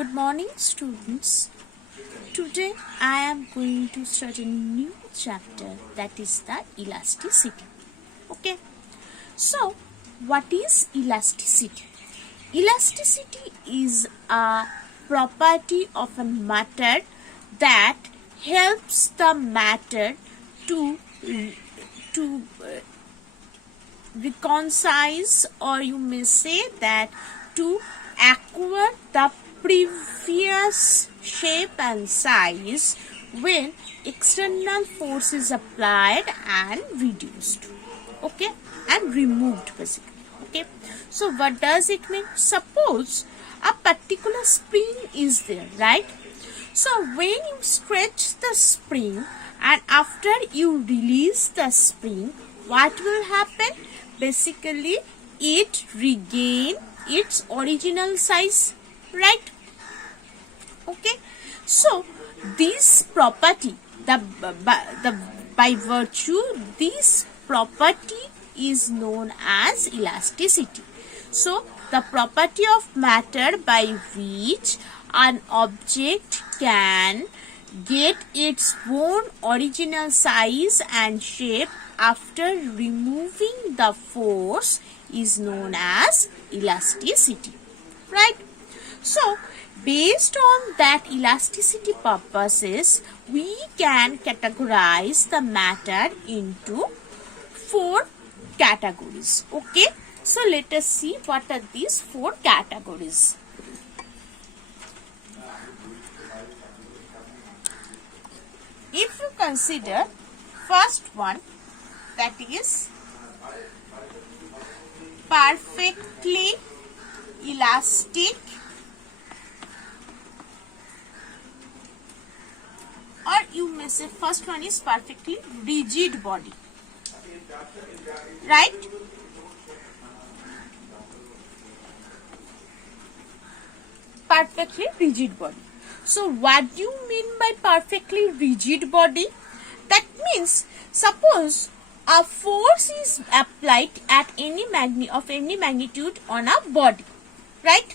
Good morning, students. Today I am going to start a new chapter, that is the elasticity. Okay, so what is elasticity? Elasticity is a property of a matter that helps the matter to reconcile, or you may say that to acquire the previous shape and size when external force is applied and reduced, okay, and removed basically. Okay, so what does it mean? Suppose a particular spring is there, right? So when you stretch the spring and after you release the spring, what will happen? Basically it regain its original size, right? Okay, so this property, by virtue this property is known as elasticity. So the property of matter by which an object can get its own original size and shape after removing the force is known as elasticity, right? So based on that elasticity purposes, we can categorize the matter into 4 categories. Okay, so let us see what are these 4 categories. If you consider first one, that is perfectly elastic, or you may say first one is perfectly rigid body, right? Perfectly rigid body. So what do you mean by perfectly rigid body? That means suppose a force is applied at any magnitude on a body, right?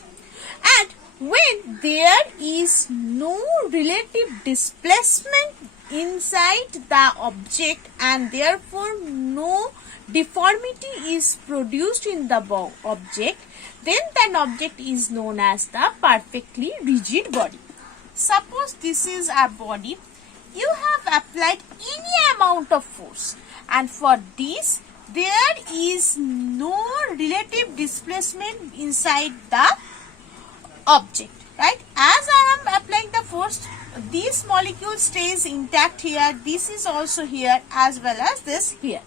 And when there is no relative displacement inside the object and therefore no deformity is produced in the object, then that object is known as the perfectly rigid body. Suppose this is a body, you have applied any amount of force and for this there is no relative displacement inside the object, right? As I am applying the force, this molecule stays intact here, this is also here as well as this here.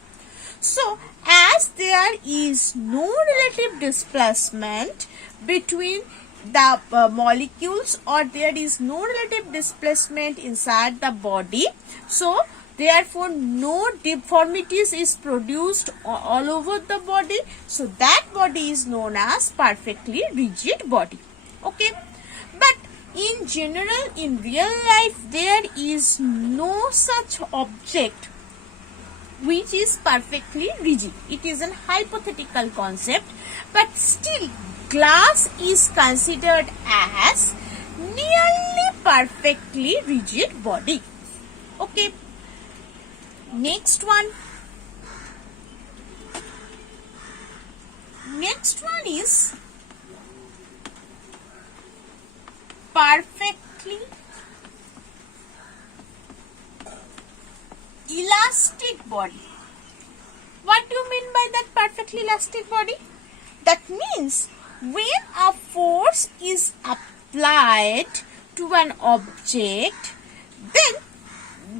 So as there is no relative displacement between the molecules, or there is no relative displacement inside the body, so therefore no deformities is produced all over the body, so that body is known as perfectly rigid body. Okay, but in general, in real life, there is no such object which is perfectly rigid. It is an hypothetical concept, but still glass is considered as nearly perfectly rigid body. Okay, next one is perfectly elastic body. What do you mean by that perfectly elastic body? That means when a force is applied to an object, then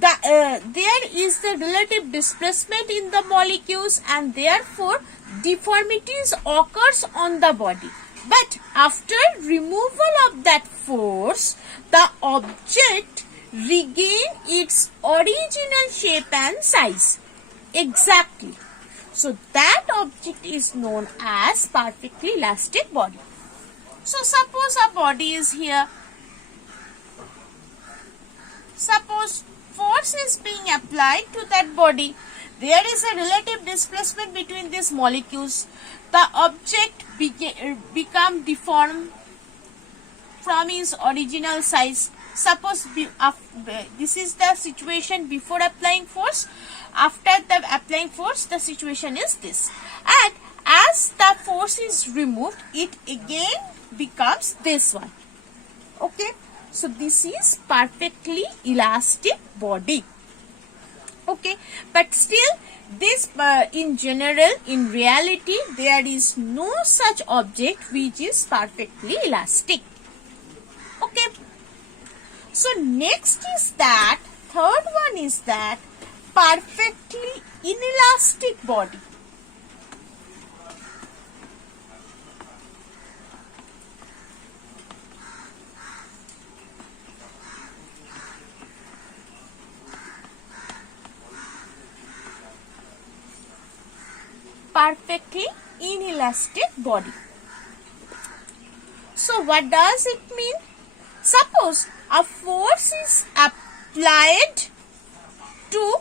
there is the relative displacement in the molecules and therefore deformities occurs on the body. But after removal of that force, the object regain its original shape and size. Exactly. So that object is known as perfectly elastic body. So suppose a body is here. Suppose force is being applied to that body. There is a relative displacement between these molecules. The object become deformed from its original size. Suppose this is the situation before applying force. After the applying force, the situation is this. And as the force is removed, it again becomes this one. Okay. So this is perfectly elastic body. Okay. But still, this in general, in reality, there is no such object which is perfectly elastic. Okay. So next is that, third one is that perfectly inelastic body. Perfectly inelastic body. So what does it mean? Suppose a force is applied to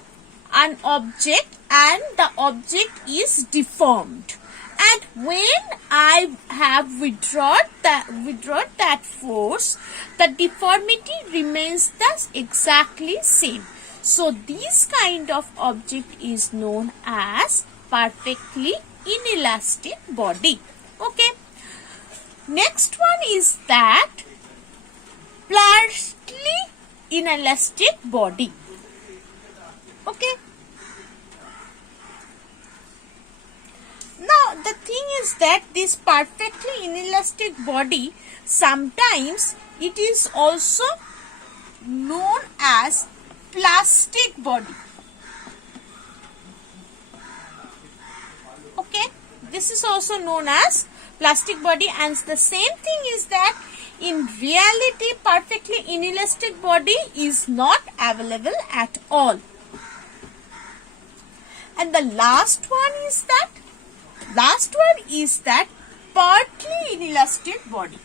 an object and the object is deformed. And when I have withdrawn that force, the deformity remains thus exactly same. So this kind of object is known as perfectly inelastic body. Okay. Next one is that partly inelastic body. Okay. Now the thing is that this perfectly inelastic body, sometimes it is also known as plastic body. Okay, this is also known as plastic body, and the same thing is that in reality perfectly inelastic body is not available at all. And the last one is that partly inelastic body.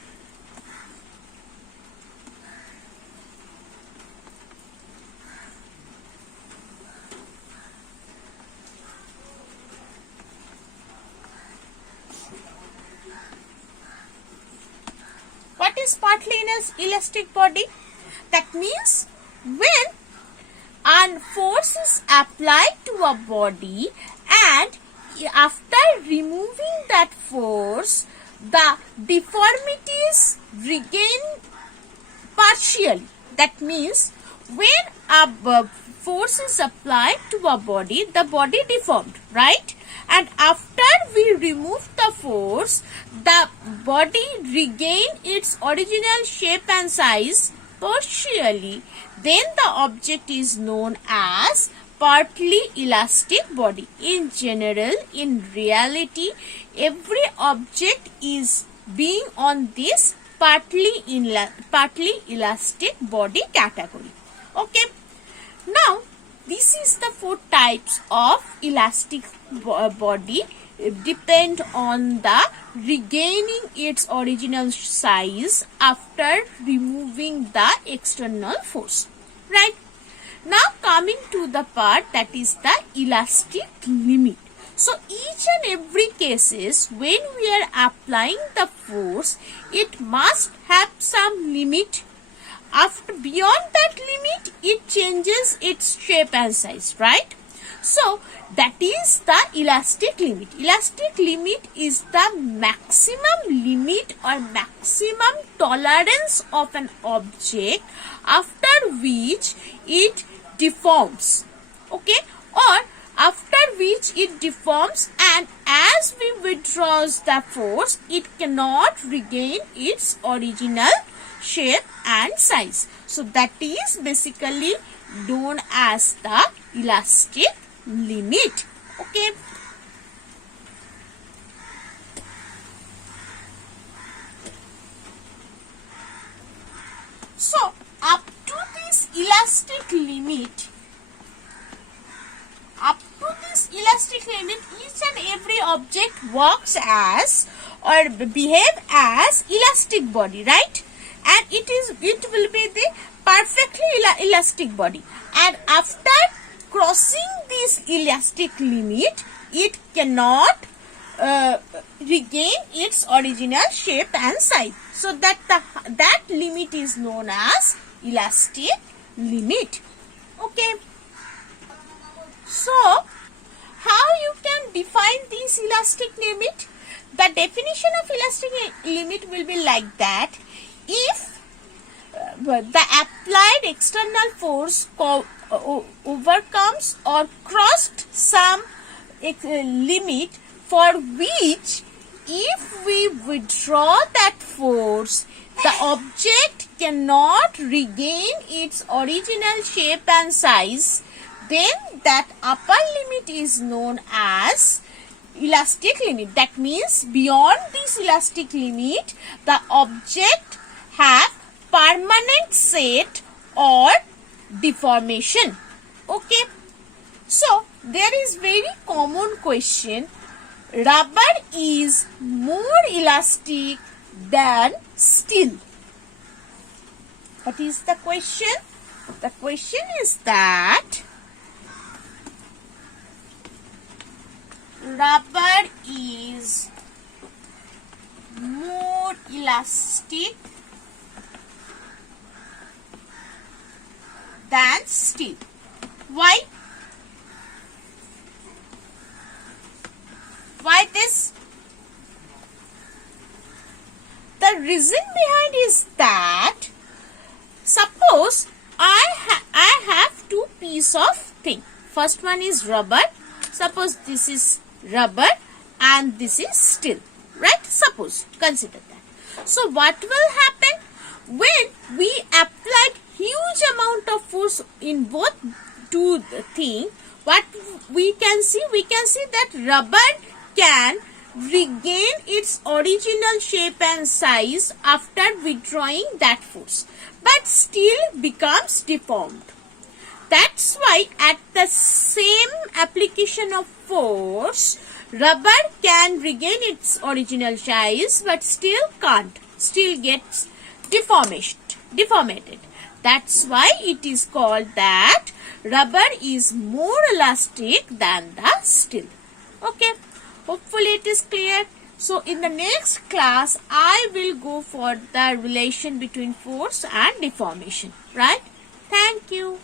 What is partly elastic body? That means when a force is applied to a body and after removing that force, the deformities regain partially. That means when a force is applied to a body, the body deformed, right? And after we remove the force, the body regain its original shape and size partially. Then the object is known as partly elastic body. In general, in reality, every object is being on this partly elastic body category. Okay. Now, this is the 4 types of elastic body, depend on the regaining its original size after removing the external force. Right? Now coming to the part that is the elastic limit. So each and every cases when we are applying the force, it must have some limit. After beyond that limit, it changes its shape and size, right? So that is the elastic limit. Elastic limit is the maximum limit or maximum tolerance of an object after which it deforms. Okay? Or after which it deforms, and as we withdraw the force, it cannot regain its original shape and size. So that is basically known as the elastic limit. Okay. So up to this elastic limit, each and every object works as or behave as elastic body, right? And it will be the perfectly elastic body. And after crossing this elastic limit, it cannot regain its original shape and size. So that is known as elastic limit. Okay. So, how you can define this elastic limit? The definition of elastic limit will be like that. If the applied external force overcomes or crossed some limit for which, if we withdraw that force, the object cannot regain its original shape and size, then that upper limit is known as elastic limit. That means beyond this elastic limit, the object have permanent set or deformation. Okay. So, there is very common question. Rubber is more elastic than steel. What is the question? The question is that rubber is more elastic than steel. Why? Why this? The reason behind is that suppose I have two pieces of thing. First one is rubber. Suppose this is rubber and this is steel. Right? Suppose. Consider that. So what will happen? When we apply huge amount of force in both two things, what we can see? We can see that rubber can regain its original shape and size after withdrawing that force, but steel becomes deformed. That's why at the same application of force, rubber can regain its original size, but steel can't. Steel gets deformated. That's why it is called that rubber is more elastic than the steel. Okay. Hopefully it is clear. So in the next class, I will go for the relation between force and deformation. Right? Thank you.